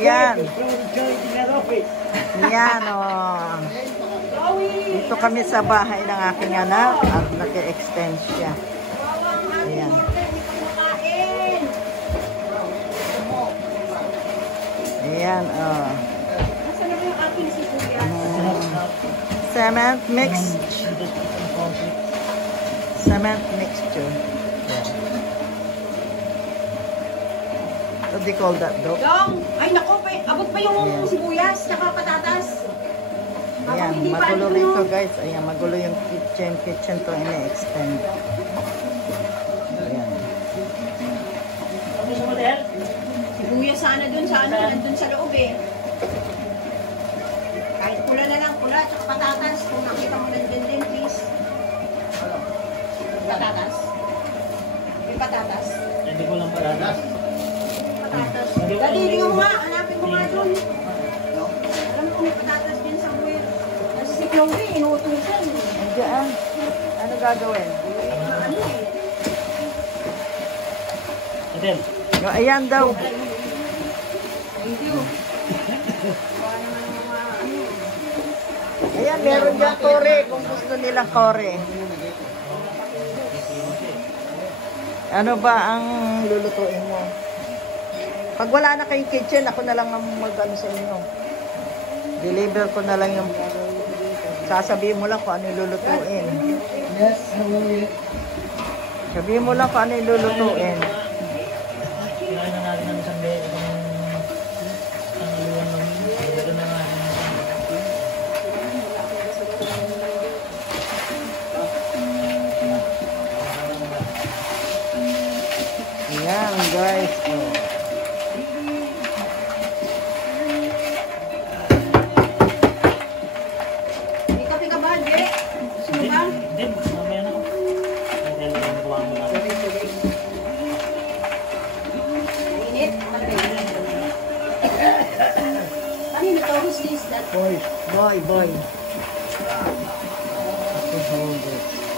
Yan. Yan, oh. Dito kami sa bahay ng aking anak at nag-extend siya. Ayan. Ayan, oh. Cement mixture. Cement mixture. What do you call that, Doc? Dong! Ay, naku, abot pa yung sibuyas, tsaka patatas. Ayan, magulo rito guys. Ayan, magulo yung kitchen. Kitchen to ini-extend. Ayan. Sibuyas sana dun, nandun sa loob eh. Kahit pula na lang, pula, tsaka patatas. Kung nakita mo nandun din, please. Patatas. May patatas. Hindi ko lang patatas. Patatas. Dali mo nga, hanapin mo nga dun. Alam ko may patatas din sa buhay. Kasi si Chloe, inuutusan. Diyan. Ano gagawin? Ano eh. Adel. Ayan daw. Thank you. Ayan, meron dyan kore. Kung gusto nilang kore. Ano ba ang lulutuin mo? Pag wala na kayong kitchen, ako na lang ang mag-ano sa inyo. Deliver ko na lang yung... Sasabihin mo lang kung ano yung lulutuin. Yes, hello. Sabihin mo lang kung ano yung lulutuin. Kinain na natin ng isang day. Isang aluwan lang. Ito na nga. Ayan, guys. Oh. May kape ka ba, Jay? Gusto mo ba? Hindi, mamaya na ako. Adel, nakuha mo na. Init? Kanino to? Who's this? That Boy. boy. I can hold it.